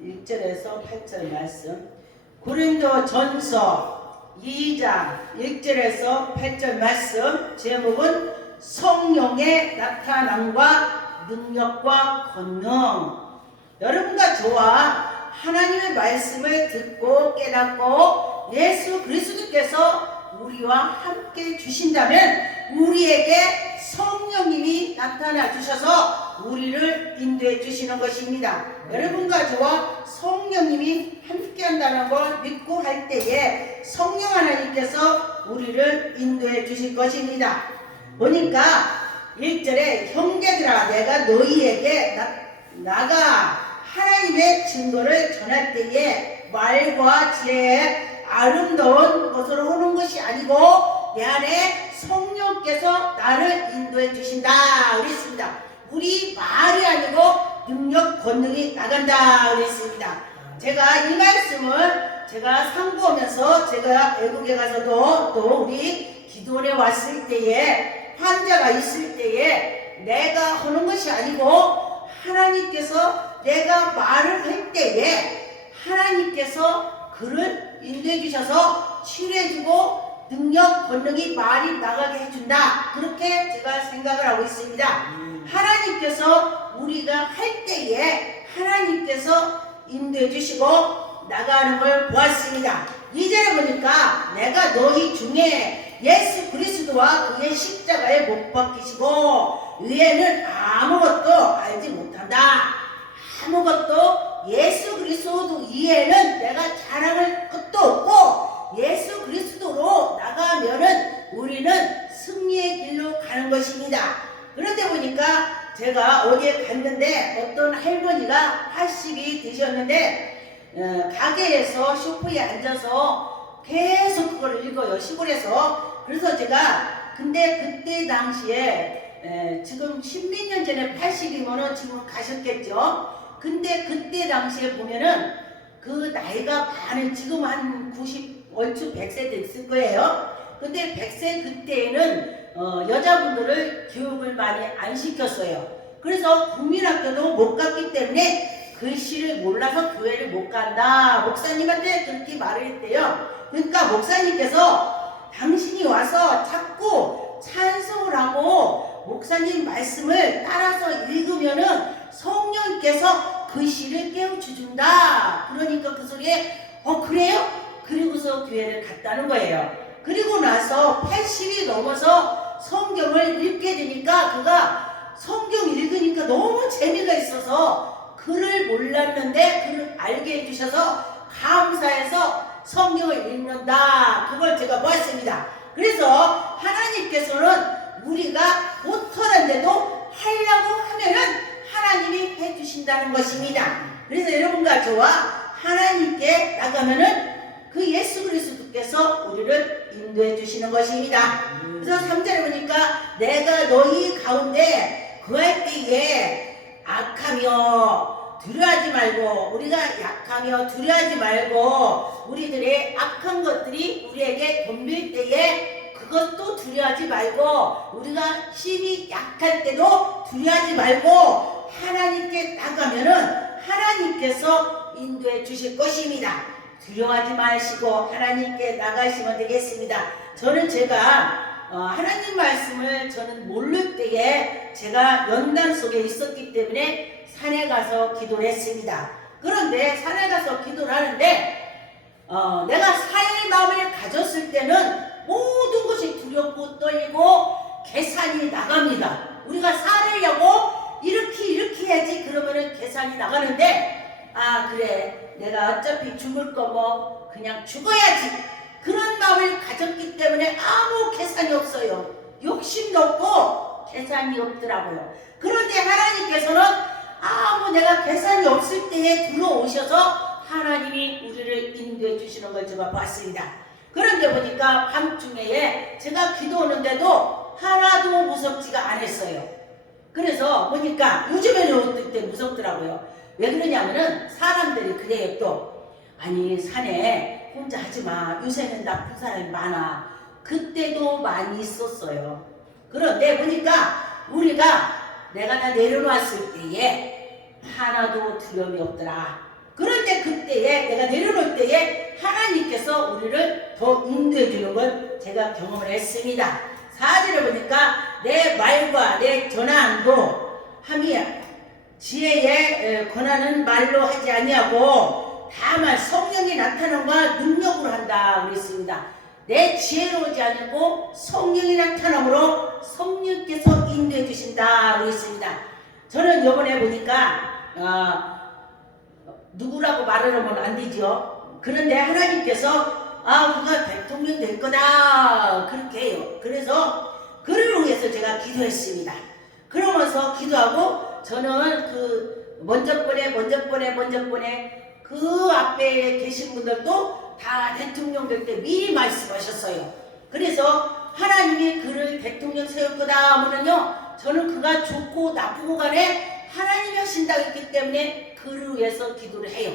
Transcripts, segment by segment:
1절에서 8절 말씀, 고린도전서 2장 1절에서 8절 말씀, 제목은 성령의 나타남과 능력과 권능. 여러분과 저와 하나님의 말씀을 듣고 깨닫고 예수 그리스도께서 우리와 함께 주신다면 우리에게 성령님이 나타나 주셔서 우리를 인도해 주시는 것입니다. 여러분과 저와 성령님이 함께 한다는 걸 믿고 할 때에 성령 하나님께서 우리를 인도해 주실 것입니다. 보니까 1절에 형제들아 내가 너희에게 나가 하나님의 증거를 전할 때에 말과 지혜에 아름다운 것으로 하는 것이 아니고 내 안에 성령께서 나를 인도해 주신다 그랬습니다. 우리 말이 아니고 능력 권능이 나간다 그랬습니다. 제가 이 말씀을 제가 상고하면서 제가 외국에 가서도 또 우리 기도원에 왔을 때에 환자가 있을 때에 내가 하는 것이 아니고 하나님께서 내가 말을 할 때에 하나님께서 그를 인도해 주셔서 치료해주고 능력, 권능이 말이 나가게 해준다. 그렇게 제가 생각을 하고 있습니다. 하나님께서 우리가 할 때에 하나님께서 인도해 주시고 나가는 걸 보았습니다. 2절에 보니까 내가 너희 중에 예수 그리스도와 그의 십자가에 못 박히시고 의에는 아무것도 알지 못한다. 아무것도 예수 그리스도 이에는 내가 자랑할 것도 없고 예수 그리스도로 나가면은 우리는 승리의 길로 가는 것입니다. 그런데 보니까 제가 어디에 갔는데 어떤 할머니가 80이 되셨는데 가게에서 소파에 앉아서 계속 그걸 읽어요. 시골에서. 그래서 제가 근데 그때 당시에 지금 10몇 년 전에 80이면은 지금 가셨겠죠. 근데 그때 당시에 보면은 그 나이가 많은 지금 한 90 얼추 100세 됐을 거예요. 근데 100세 그때에는 여자분들을 교육을 많이 안 시켰어요. 그래서 국민학교도 못 갔기 때문에 글씨를 몰라서 교회를 못 간다. 목사님한테 그렇게 말을 했대요. 그러니까 목사님께서 당신이 와서 자꾸 찬송을 하고 목사님 말씀을 따라서 읽으면은 성령께서 글씨를 깨우쳐준다. 그러니까 그 소리에 그래요? 그리고서 교회를 갔다는 거예요. 그리고 나서 80이 넘어서 성경을 읽게 되니까 그가 성경 읽으니까 너무 재미가 있어서 글을 몰랐는데 글을 알게 해주셔서 감사해서 성경을 읽는다. 그걸 제가 보았습니다. 그래서 하나님께서는 우리가 못하는데도 하려고 하면은 하나님이 해주신다는 것입니다. 그래서 여러분과 저와 하나님께 나가면은 그 예수 그리스도께서 우리를 인도해 주시는 것입니다. 그래서 3절에 보니까 내가 너희 가운데 그할 때에 악하며 두려워하지 말고 우리가 약하며 두려워하지 말고 우리들의 악한 것들이 우리에게 덤빌 때에 그것도 두려워하지 말고 우리가 힘이 약할 때도 두려워하지 말고 하나님께 나가면은 하나님께서 인도해 주실 것입니다. 두려워하지 마시고 하나님께 나가시면 되겠습니다. 저는 제가 하나님 말씀을 저는 모를 때에 제가 연단 속에 있었기 때문에 산에 가서 기도를 했습니다. 그런데 산에 가서 기도를 하는데 내가 사의 마음을 가졌을 때는 모든 것이 두렵고 떨리고 계산이 나갑니다. 우리가 살으려고 이렇게 해야지 그러면은 계산이 나가는데 그래 내가 어차피 죽을 거 뭐 그냥 죽어야지 그런 마음을 가졌기 때문에 아무 계산이 없어요. 욕심도 없고 계산이 없더라고요. 그런데 하나님께서는 아무 내가 계산이 없을 때에 들어오셔서 하나님이 우리를 인도해 주시는 걸 제가 봤습니다. 그런데 보니까 밤중에 제가 기도하는데도 하나도 무섭지가 않았어요. 그래서 보니까 요즘에는 어떨 때 무섭더라고요. 왜 그러냐면은 사람들이 그래요. 또 아니 산에 혼자 하지마. 요새는 나쁜 사람이 많아. 그때도 많이 있었어요. 그런데 보니까 우리가 내가 다 내려놨을 때에 하나도 두려움이 없더라. 그런데 그때에 내가 내려놓을 때에 하나님께서 우리를 더 인도해 주는 걸 제가 경험을 했습니다. 4절에 보니까 내 말과 내 전함도 함이 지혜에 권하는 말로 하지 아니하고 다만 성령이 나타남과 능력으로 한다 그랬습니다. 내 지혜로 오지 않고 성령이 나타남으로 성령께서 인도해 주신다 그랬습니다. 저는 이번에 보니까 누구라고 말을 하면 안 되죠. 그런데 하나님께서 우리가 대통령 될 거다 그렇게 해요. 그래서 그를 위해서 제가 기도했습니다. 그러면서 기도하고 저는 먼저 보내 그 앞에 계신 분들도 다 대통령 될 때 미리 말씀하셨어요. 그래서 하나님이 그를 대통령 세울 거다 하면은요, 저는 그가 좋고 나쁘고 간에 하나님이 하신다고 했기 때문에 그를 위해서 기도를 해요.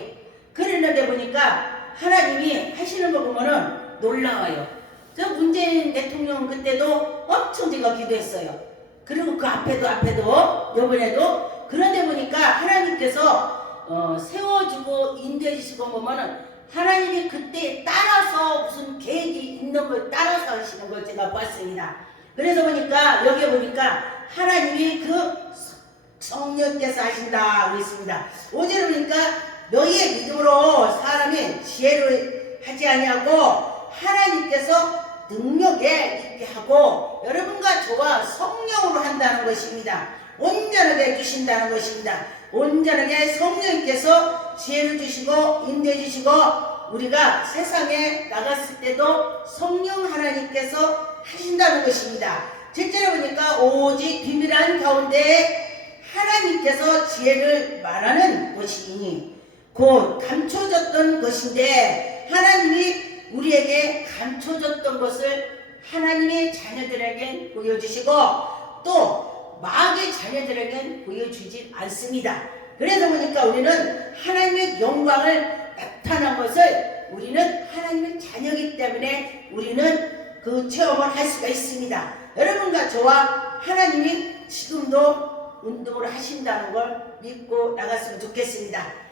그랬는데 보니까 하나님이 하시는 거 보면은 놀라워요. 저 문재인 대통령 그때도 엄청 제가 기도했어요. 그리고 그 앞에도 이번에도. 그런데 보니까 하나님께서 세워주고 인도해주시고 보면은 하나님이 그때 따라서 무슨 계획이 있는 걸 따라서 하시는 걸 제가 봤습니다. 그래서 보니까 여기 보니까 하나님이 그 성령께서 하신다 그랬습니다. 5절에 보니까 너희의 믿음으로 사람이 지혜를 하지 아니하고 하나님께서 능력에 있게 하고 여러분과 저와 성령으로 한다는 것입니다. 온전하게 해주신다는 것입니다. 온전하게 성령께서 지혜를 주시고 인도해 주시고 우리가 세상에 나갔을 때도 성령 하나님께서 하신다는 것입니다. 7절에 보니까 오직 비밀한 가운데 하나님께서 지혜를 말하는 것이니 곧 감춰졌던 것인데 하나님이 우리에게 감춰졌던 것을 하나님의 자녀들에게 보여주시고 또 마귀의 자녀들에게 보여주지 않습니다. 그래서 보니까 우리는 하나님의 영광을 나타난 것을 우리는 하나님의 자녀이기 때문에 우리는 그 체험을 할 수가 있습니다. 여러분과 저와 하나님이 지금도 운동을 하신다는 걸 믿고 나갔으면 좋겠습니다.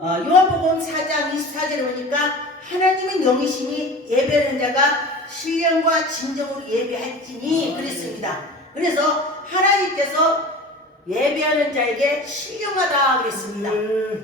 요한복음 4장 24절에 보니까 하나님은 영이시니 예배하는 자가 신령과 진정으로 예배할지니 그랬습니다. 그래서 하나님께서 예배하는 자에게 신령하다 그랬습니다.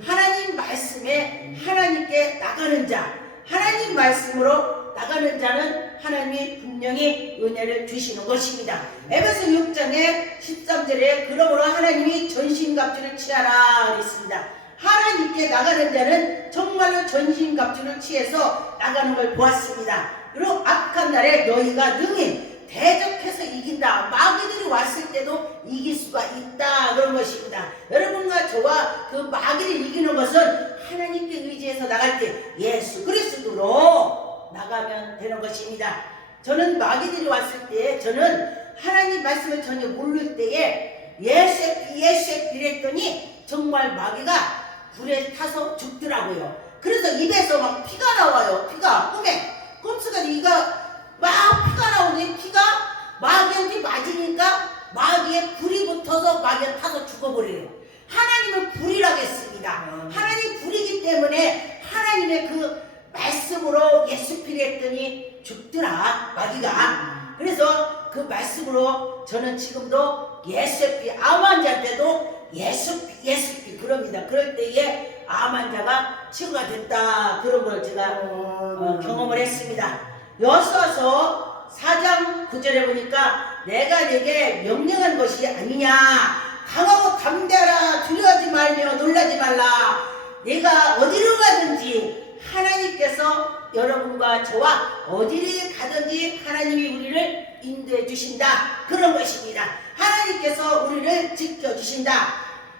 하나님 말씀에 하나님께 나가는 자, 하나님 말씀으로 나가는 자는 하나님이 분명히 은혜를 주시는 것입니다. 에베소 6장의 13절에 그러므로 하나님이 전신갑주를 취하라 그랬습니다. 하나님께 나가는 자는 정말로 전신갑주를 취해서 나가는 걸 보았습니다. 그리고 악한 날에 너희가 능히 대적해서 이긴다. 마귀들이 왔을 때도 이길 수가 있다. 그런 것입니다. 여러분과 저와 그 마귀를 이기는 것은 하나님께 의지해서 나갈 때 예수 그리스도로 나가면 되는 것입니다. 저는 마귀들이 왔을 때 저는 하나님 말씀을 전혀 모를 때에 예수 이랬더니 정말 마귀가 불에 타서 죽더라고요. 그래서 입에서 막 피가 나와요. 피가 꿈속에 이가 막 피가 나오니 피가 마귀한테 맞으니까 마귀에 불이 붙어서 마귀가 타서 죽어버려요. 하나님은 불이라겠습니다. 하나님 불이기 때문에 하나님의 그 말씀으로 예수 피했더니 죽더라 마귀가. 그래서 그 말씀으로 저는 지금도 예수피 암 환자한테도 예수피 그럽니다. 그럴 때에 암 환자가 치유가 됐다. 그런 걸 제가 경험을 했습니다. 여호수아서 4장 9절에 보니까 내가 네게 명령한 것이 아니냐 강하고 담대하라 두려워하지 말며 놀라지 말라. 내가 어디로 가든지 하나님께서 여러분과 저와 어디를 가든지 하나님이 우리를 인도해 주신다. 그런 것입니다. 하나님께서 우리를 지켜주신다.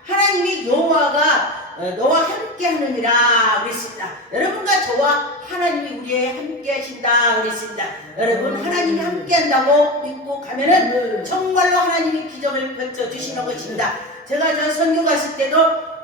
하나님이 여호와가 너와 함께 하느니라 그랬습니다. 여러분과 저와 하나님이 우리에 함께 하신다 그랬습니다. 여러분 하나님이 함께 한다고 믿고 가면은 정말로 하나님이 기적을 펼쳐주시는 것입니다. 제가 저 선교 갔을 때도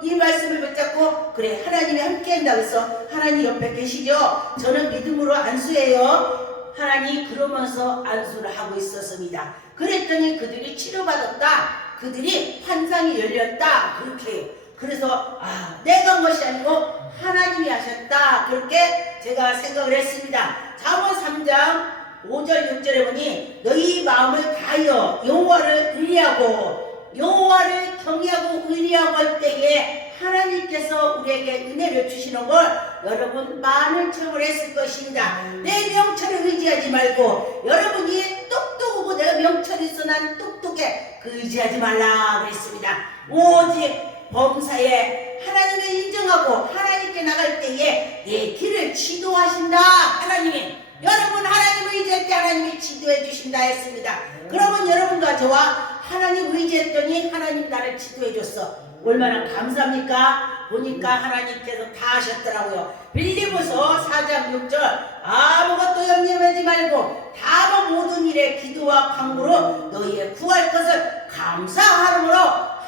이 말씀을 붙잡고 그래 하나님이 함께 한다고 해서 하나님 옆에 계시죠. 저는 믿음으로 안수해요. 하나님 그러면서 안수를 하고 있었습니다. 그랬더니 그들이 치료받았다. 그들이 환상이 열렸다. 그렇게. 그래서 내가 한 것이 아니고 하나님이 하셨다. 그렇게 제가 생각을 했습니다. 잠언 3장 5절 6절에 보니 너희 마음을 다하여 여호와를 의리하고 여호와를 경외하고 의리하고 할 때에 하나님께서 우리에게 은혜를 주시는 걸 여러분 많은 체험을 했을 것입니다. 내 명철을 의지하지 말고 여러분이 똑똑하고 내가 명철이 있어 난 똑똑해 그 의지하지 말라 그랬습니다. 오직 범사에 하나님을 인정하고 하나님께 나갈 때에 내 길을 지도하신다. 하나님이 여러분 하나님을 의지할 때 하나님이 지도해 주신다 했습니다. 그러면 여러분과 저와 하나님 의지했더니 하나님 나를 지도해 줬어. 얼마나 감사합니까? 보니까 하나님께서 다 하셨더라고요. 빌립보서 4장 6절 아무것도 염려하지 말고 다른 모든 일에 기도와 간구로 너희의 구할 것을 감사함으로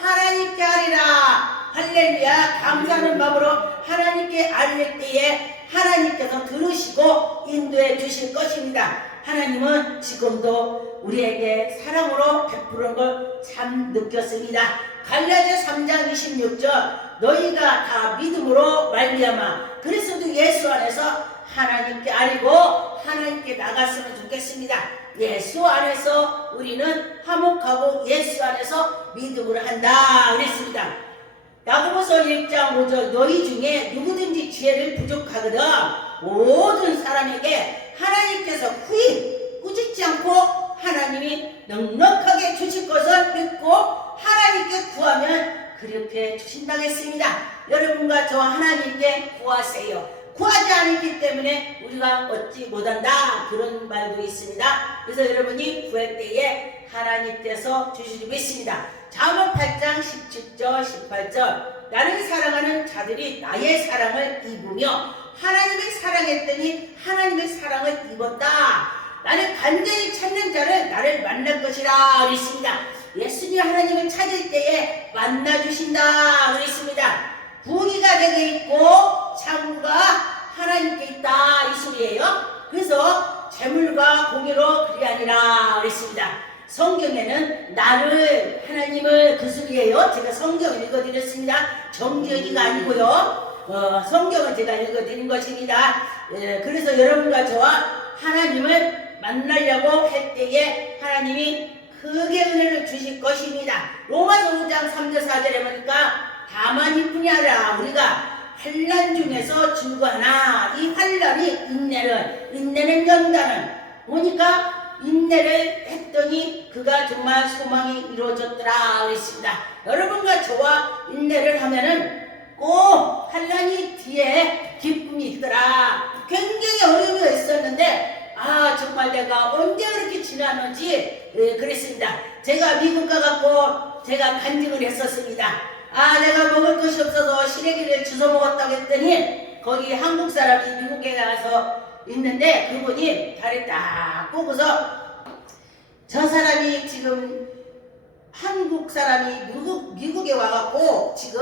하나님께 아리라. 할렐루야. 감사하는 마음으로 하나님께 아릴 때에 하나님께서 들으시고 인도해 주실 것입니다. 하나님은 지금도 우리에게 사랑으로 베푸는 걸 참 느꼈습니다. 갈라디아 3장 26절 너희가 다 믿음으로 말미암아 그리스도 예수 안에서 하나님께 아리고 하나님께 나갔으면 좋겠습니다. 예수 안에서 우리는 화목하고 예수 안에서 믿음으로 한다 그랬습니다. 야고보서 1장 5절 너희 중에 누구든지 지혜를 부족하거든 모든 사람에게 하나님께서 후히 꾸짖지 않고 하나님이 넉넉하게 주실 것을 믿고 하나님께 구하면 그렇게 주신다고 했습니다. 여러분과 저와 하나님께 구하세요. 구하지 않기 때문에 우리가 얻지 못한다 그런 말도 있습니다. 그래서 여러분이 구할 때에 하나님께서 주시고 있습니다. 잠언 8장 17절 18절 나를 사랑하는 자들이 나의 사랑을 입으며 하나님을 사랑했더니 하나님의 사랑을 입었다. 나를 간절히 찾는 자를 나를 만날 것이라 그랬습니다. 예수님 하나님을 찾을 때에 만나주신다 그랬습니다. 부귀가 내게 있고 창구가 하나님께 있다 이 소리예요. 그래서 재물과 공유로 그리 아니라 그랬습니다. 성경에는 나를 하나님을 그 소리예요. 제가 성경을 읽어드렸습니다. 정기현이가 아니고요. 성경을 제가 읽어드린 것입니다. 그래서 여러분과 저와 하나님을 만나려고 할 때에 하나님이 크게 은혜를 주실 것입니다. 로마서 5장 3절 4절에 보니까 다만 이뿐이 아니라 우리가 환난 중에서 즐거워하나 이 환난이 인내는 연단은 보니까 인내를 했더니 그가 정말 소망이 이루어졌더라 그랬습니다. 여러분과 저와 인내를 하면은 꼭 환난이 뒤에 기쁨이 있더라. 굉장히 어려움이 있었는데 정말 내가 언제 그렇게 지나는지 그랬습니다. 제가 미국 가갖고 제가 간증을 했었습니다. 내가 먹을 것이 없어서 시래기를 주워 먹었다고 했더니 거기 한국 사람이 미국에 가서 있는데 그분이 다리 딱 꼬고서 저 사람이 지금 한국 사람이 미국에 와갖고 지금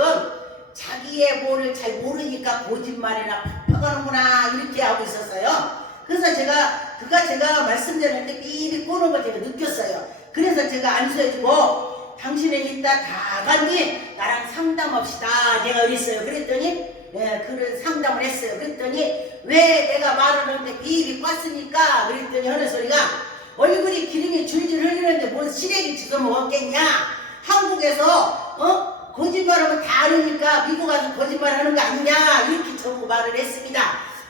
자기의 뭐를 잘 모르니까 거짓말이나 팍팍하는구나 이렇게 하고 있었어요. 그래서 제가 말씀드렸는데 삐삐 꼬는 걸 제가 느꼈어요. 그래서 제가 안수해주고 당신은 이따 다 간 뒤 나랑 상담합시다 제가 그랬어요. 그랬더니 그런 상담을 했어요. 그랬더니 왜 내가 말을 하는데 삐삐 꽈으니까 그랬더니 하는 소리가 얼굴이 기름이 줄줄 흘리는데 뭔 시래기 주워 먹었겠냐. 한국에서 거짓말하면 다 아니니까 미국 가서 거짓말하는 거 아니냐 이렇게 저보고 말을 했습니다.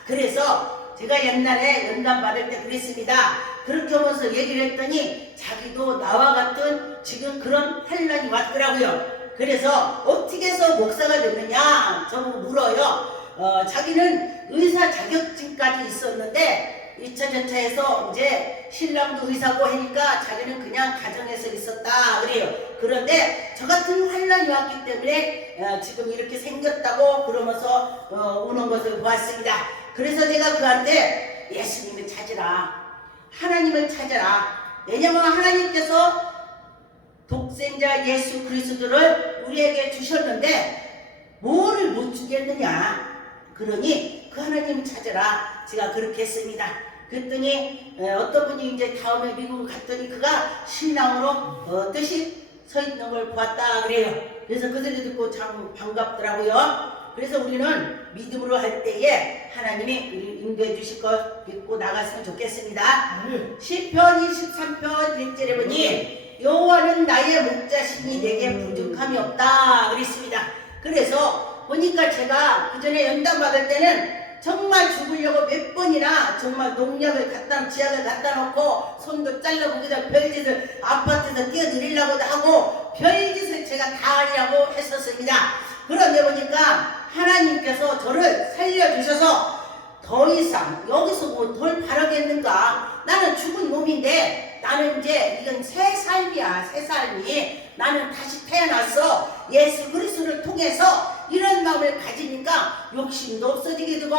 그래서 제가 옛날에 연단 받을 때 그랬습니다. 그렇게 하면서 얘기를 했더니 자기도 나와 같은 지금 그런 환난이 왔더라고요. 그래서 어떻게 해서 목사가 됐느냐 저보고 물어요. 자기는 의사 자격증까지 있었는데 2차 전차에서 이제 신랑도 의사고 하니까 자기는 그냥 가정에서 있었다 그래요. 그런데 저 같은 환난이 왔기 때문에 지금 이렇게 생겼다고 그러면서 오는 것을 보았습니다. 그래서 제가 그한테 예수님을 찾으라. 하나님을 찾아라. 왜냐면 하나님께서 독생자 예수 그리스도를 우리에게 주셨는데 뭐를 못 주겠느냐. 그러니 그 하나님을 찾아라. 제가 그렇게 했습니다. 그랬더니 어떤 분이 이제 다음에 미국을 갔더니 그가 신랑으로 뜻이 서 있는 걸 보았다 그래요. 그래서 그 소리 듣고 참 반갑더라고요. 그래서 우리는 믿음으로 할 때에 하나님이 우리를 인도해 주실 것 믿고 나갔으면 좋겠습니다. 시편 23편 1절에 보니 여호와는 나의 목자시니 내게 부족함이 없다 그랬습니다. 그래서 보니까 제가 그 전에 연단 받을 때는 정말 죽으려고 몇 번이나 정말 농약을 지약을 갖다 놓고 손도 잘라보기다 별짓을 아파트에서 뛰어내리려고도 하고 별짓을 제가 다 하려고 했었습니다. 그런데 보니까 하나님께서 저를 살려주셔서 더 이상 여기서 뭐 덜 바라겠는가. 나는 죽은 몸인데 나는 이제 이건 새 삶이야. 새 삶이 나는 다시 태어났어. 예수 그리스도를 통해서 이런 마음을 가지니까 욕심도 없어지게 되고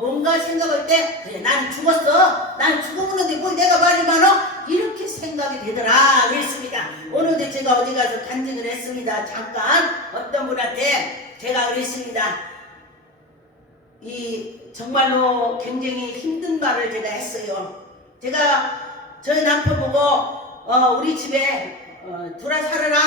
뭔가 생각할 때 그래 나는 죽었어. 나는 죽었는데 뭘 내가 말이 많어? 이렇게 생각이 되더라 그랬습니다. 오늘도 제가 어디 가서 간증을 했습니다. 잠깐 어떤 분한테 제가 그랬습니다. 이 정말로 굉장히 힘든 말을 제가 했어요. 제가 저희 남편 보고 우리 집에 들어와 살아라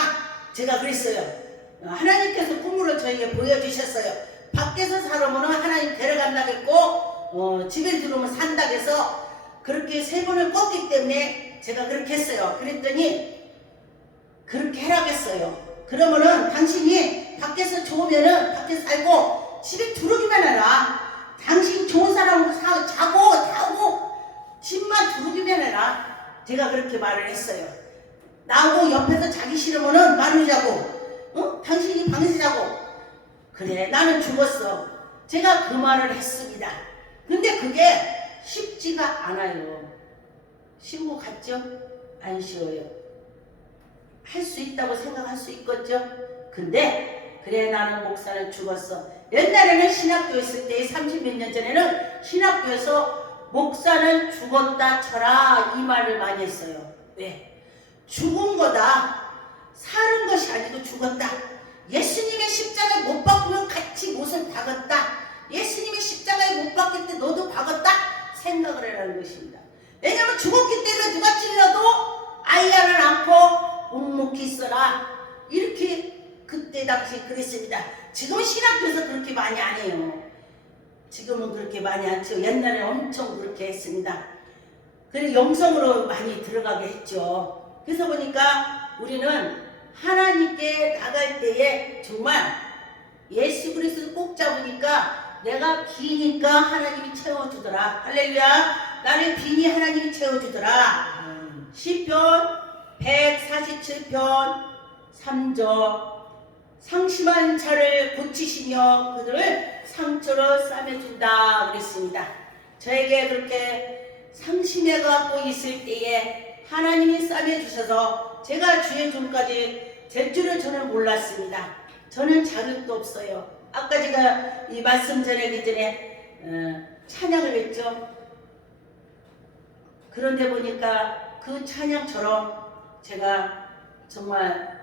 제가 그랬어요. 하나님께서 꿈으로 저에게 보여주셨어요. 밖에서 살아보면 하나님 데려간다고 했고 집에 들어오면 산다고 해서 그렇게 세 번을 꿨기 때문에 제가 그렇게 했어요. 그랬더니 그렇게 해라고 했어요. 그러면은 당신이 밖에서 좋으면은 밖에서 살고 집에 들어오기만 해라. 당신 좋은 사람으로 자고 자고 집만 들어오기만 해라. 제가 그렇게 말을 했어요. 나하고 옆에서 자기 싫으면은 마누 자고 당신이 방에서 자고 그래 나는 죽었어. 제가 그 말을 했습니다. 근데 그게 쉽지가 않아요. 쉬운 것 같죠? 안 쉬워요. 할 수 있다고 생각할 수 있겠죠? 근데 그래 나는 목사는 죽었어. 옛날에는 신학교 있을 때 30몇 년 전에는 신학교에서 목사는 죽었다 쳐라 이 말을 많이 했어요. 왜? 죽은 거다. 사는 것이 아니고 죽었다. 예수님의 십자가에 못 박으면 같이 못을 박았다. 예수님의 십자가에 못 박을 때 너도 박았다. 생각을 해라는 것입니다. 왜냐하면 죽었기 때문에 누가 찔러도 아이야를 안고 묵묵히 있어라. 이렇게 그때 당시 그랬습니다. 지금은 신학교에서 그렇게 많이 안 해요. 지금은 그렇게 많이 안 해요. 옛날에 엄청 그렇게 했습니다. 그리고 영성으로 많이 들어가게 했죠. 그래서 보니까 우리는 하나님께 나갈 때에 정말 예수 그리스도 꼭 잡으니까 내가 비니까 하나님이 채워주더라. 할렐루야. 나를 비니 하나님이 채워주더라. 시편 147편 3절 상심한 자를 고치시며 그들을 상처로 싸매준다 그랬습니다. 저에게 그렇게 상심해갖고 있을 때에 하나님이 싸매주셔서 제가 주의 종까지 될 줄을 저는 몰랐습니다. 저는 자격도 없어요. 아까 제가 이 말씀 전하기 전에 찬양을 했죠. 그런데 보니까 그 찬양처럼 제가 정말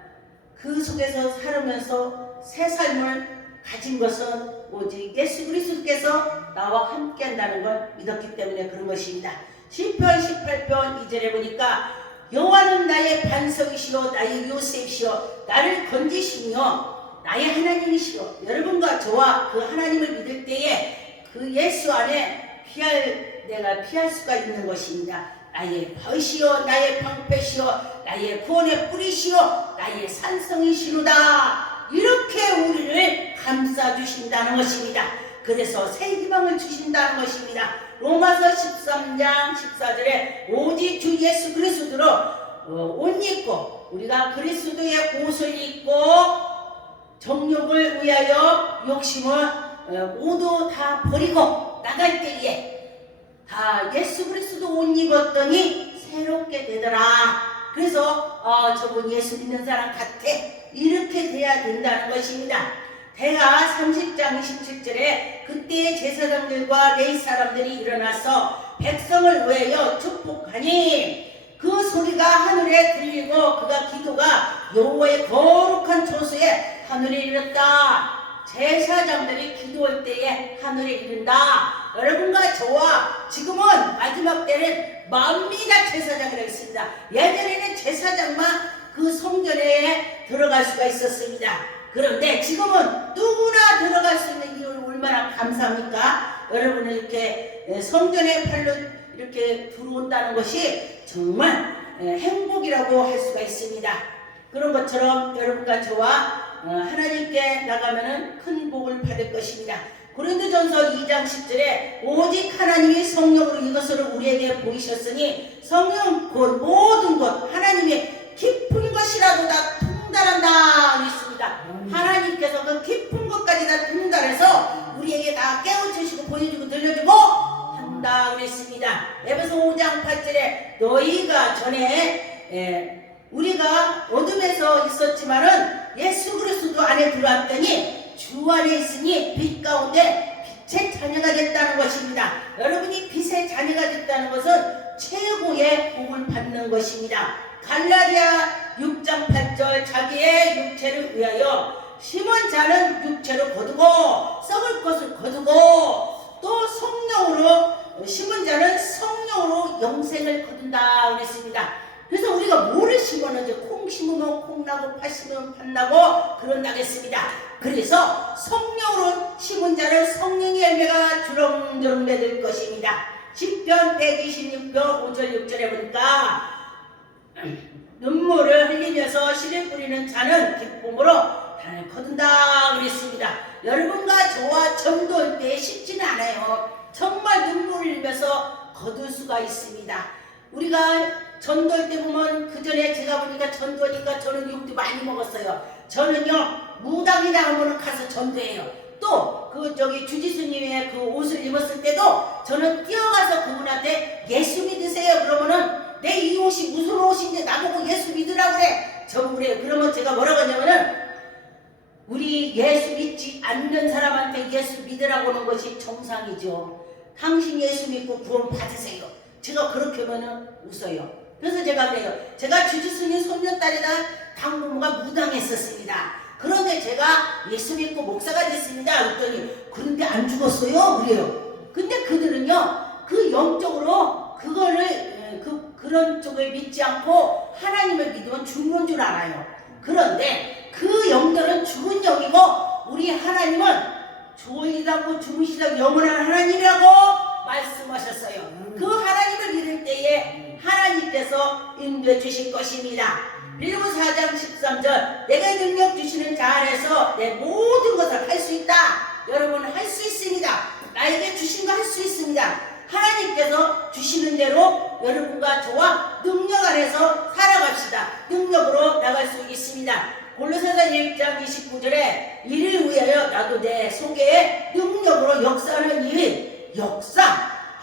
그 속에서 살으면서 새 삶을 가진 것은 오직 예수 그리스도께서 나와 함께 한다는 걸 믿었기 때문에 그런 것입니다. 시편 18편 2절에 보니까 여호와는 나의 반석이시요 나의 요셉이시요 나를 건지시며 나의 하나님이시요. 여러분과 저와 그 하나님을 믿을 때에 그 예수 안에 내가 피할 수가 있는 것입니다. 나의 벗이요 나의 방패시요 나의 구원의 뿌리시요 나의 산성이시로다. 이렇게 우리를 감싸주신다는 것입니다. 그래서 새 희망을 주신다는 것입니다. 로마서 13장 14절에 오직 주 예수 그리스도로 옷 입고 우리가 그리스도의 옷을 입고 정욕을 위하여 욕심을 모두 다 버리고 나갈 때에 다 예수 그리스도 옷 입었더니 새롭게 되더라. 그래서 저분 예수 믿는 사람 같아. 이렇게 돼야 된다는 것입니다. 대하 30장 27절에 그때의 제사장들과 레위 사람들이 일어나서 백성을 위하여 축복하니 그 소리가 하늘에 들리고 그가 기도가 여호와의 거룩한 초소에 하늘에 이르렀다. 제사장들이 기도할 때에 하늘에 이른다. 여러분과 저와 지금은 마지막 때는 만민의 제사장이라고 있습니다. 예전에는 제사장만 그 성전에 들어갈 수가 있었습니다. 그런데 지금은 누구나 들어갈 수 있는 이유를 얼마나 감사합니까? 여러분은 이렇게 성전에 발로 이렇게 들어온다는 것이 정말 행복이라고 할 수가 있습니다. 그런 것처럼 여러분과 저와 하나님께 나가면은 큰 복을 받을 것입니다. 고린도전서 2장 10절에 오직 하나님이 성령으로 이것을 우리에게 보이셨으니 성령 곧 모든 것 하나님의 깊은 것이라도 다 통달한다 했습니다. 하나님께서 그 깊은 것까지 다 통달해서 우리에게 다 깨우치시고 보여주고 들려주고 한다 그랬습니다. 에베소 5장 8절에 너희가 전에 우리가 어둠에서 있었지만은 예수 그리스도 안에 들어왔더니 주 안에 있으니 빛 가운데 빛의 자녀가 됐다는 것입니다. 여러분이 빛의 자녀가 됐다는 것은 최고의 복을 받는 것입니다. 갈라디아 6장 8절 자기의 육체를 위하여 심은 자는 육체로 거두고 썩을 것을 거두고 또 성령으로 심은 자는 성령으로 영생을 거둔다 그랬습니다. 그래서 우리가 뭐를 심었는지 콩 심으면 콩 나고 팥 심으면 팥 나고 그런다겠습니다. 그래서 성령으로 심은 자는 성령의 열매가 주렁주렁 맺을 것입니다. 시편 126편 5절 6절에 보니까 눈물을 흘리면서 씨를 뿌리는 자는 기쁨으로 단을 거둔다 그랬습니다. 여러분과 저와 전도할 때 쉽지는 않아요. 정말 눈물을 흘리면서 거둘 수가 있습니다. 우리가 전도할 때 보면 그 전에 제가 보니까 전도하니까 저는 욕도 많이 먹었어요. 저는요 무당이라 하면 가서 전도해요. 또 그 주지수님의 그 옷을 입었을 때도 저는 뛰어가서 그분한테 예수 믿으세요 그러면은 내 이 옷이 무슨 옷인데 나보고 예수 믿으라 그래. 저 그래요. 그러면 제가 뭐라고 하냐면은 우리 예수 믿지 않는 사람한테 예수 믿으라고 하는 것이 정상이죠. 당신 예수 믿고 구원 받으세요. 제가 그렇게 하면은 웃어요. 그래서 제가 그래요. 제가 주지스님 손녀딸이다 당부모가 무당했었습니다. 그런데 제가 예수 믿고 목사가 됐습니다. 그랬더니 그런데 안 죽었어요? 그래요. 근데 그들은요 그 영적으로 그거를 그런 쪽을 믿지 않고 하나님을 믿으면 죽는 줄 알아요. 그런데 그 영들은 죽은 영이고 우리 하나님은 조일이라고 주무시라고 영원한 하나님이라고 말씀하셨어요. 그 하나님을 믿을 때에 하나님께서 인도해 주실 것입니다. 빌립보 4장 13절 내가 능력 주시는 자 안에서 내 모든 것을 할 수 있다. 여러분 할 수 있습니다. 나에게 주신 거 할 수 있습니다. 하나님께서 주시는 대로 여러분과 저와 능력 안에서 살아갑시다. 능력으로 나갈 수 있습니다. 골로새서 1장 29절에 이를 위하여 나도 내 속에 능력으로 역사하는 일 역사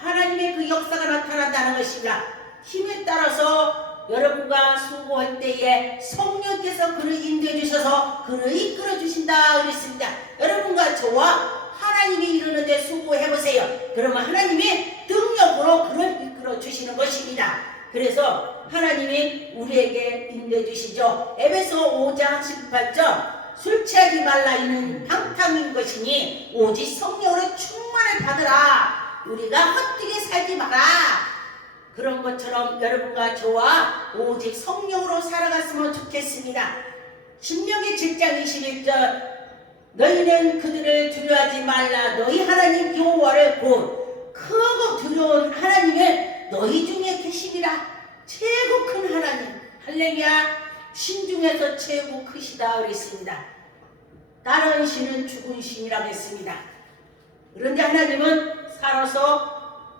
하나님의 그 역사가 나타난다는 것입니다. 힘에 따라서 여러분과 수고할 때에 성령께서 그를 인도해 주셔서 그를 이끌어 주신다 그랬습니다. 여러분과 저와 하나님이 이루는데 수고해보세요. 그러면 하나님이 능력으로 그를 이끌어 주시는 것입니다. 그래서 하나님이 우리에게 인도해 주시죠. 에베소 5장 18절 술 취하지 말라 이는 방탕인 것이니 오직 성령으로 충만을 받으라. 우리가 헛되게 살지 마라. 그런 것처럼 여러분과 저와 오직 성령으로 살아갔으면 좋겠습니다. 신명기 7장 21절 너희는 그들을 두려워하지 말라. 너희 하나님 여호와를 곧 크고 두려운 하나님을 너희 중에 계시니라. 최고 큰 하나님 할렐루야. 신 중에서 최고 크시다 그랬습니다. 다른 신은 죽은 신이라고 했습니다. 그런데 하나님은 살아서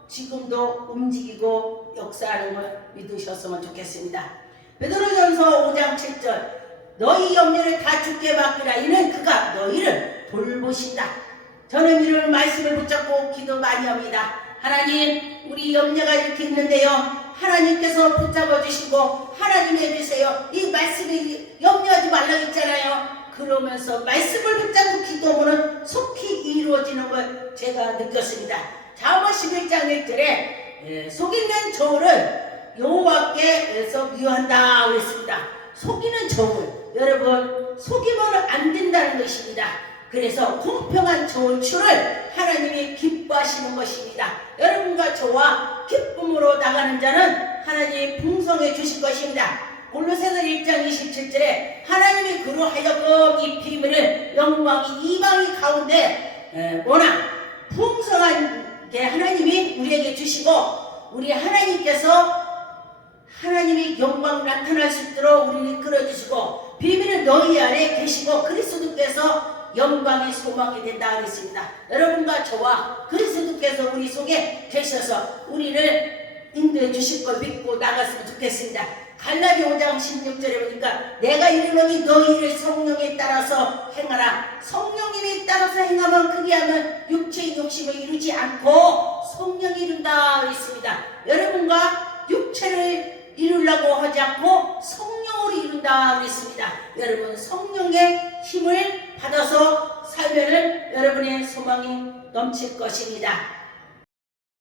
지금도 움직이고 역사하는 걸 믿으셨으면 좋겠습니다. 베드로전서 5장 7절 너희 염려를 다 주께 맡기라. 이는 그가 너희를 돌보신다. 저는 이런 말씀을 붙잡고 기도 많이 합니다. 하나님 우리 염려가 이렇게 있는데요. 하나님께서 붙잡아 주시고 하나님 해주세요. 이 말씀이 염려하지 말라고 했잖아요. 그러면서 말씀을 붙잡고 기도하면 속히 이루어지는 걸 제가 느꼈습니다. 잠언 11장 1절에 속이는 저울을 여호와께서 미워한다 그랬습니다. 속이는 저울 여러분 속이면 안 된다는 것입니다. 그래서 공평한 저울추를 하나님이 기뻐하시는 것입니다. 여러분과 저와 기쁨으로 나가는 자는 하나님이 풍성해 주실 것입니다. 골로새서 1장 27절에 하나님이 그로 하여금 이 비밀을 영광이 이방인 가운데 워낙 풍성하게 하나님이 우리에게 주시고 우리 하나님께서 하나님이 영광 나타날 수 있도록 우리를 끌어주시고 비밀은 너희 안에 계시고 그리스도께서 영광의 소망이 된다 그랬습니다. 여러분과 저와 그리스도께서 우리 속에 계셔서 우리를 인도해 주실 걸 믿고 나갔으면 좋겠습니다. 갈라디 5장 16절에 보니까 내가 이르노니 너희를 성령에 따라서 행하라. 성령님에 따라서 행하면 그리하면 육체의 욕심을 이루지 않고 성령이 이룬다 그랬습니다. 여러분과 육체를 이루려고 하지 않고 성령으로 이룬다 그랬습니다. 여러분 성령의 힘을 받아서 살면은 여러분의 소망이 넘칠 것입니다.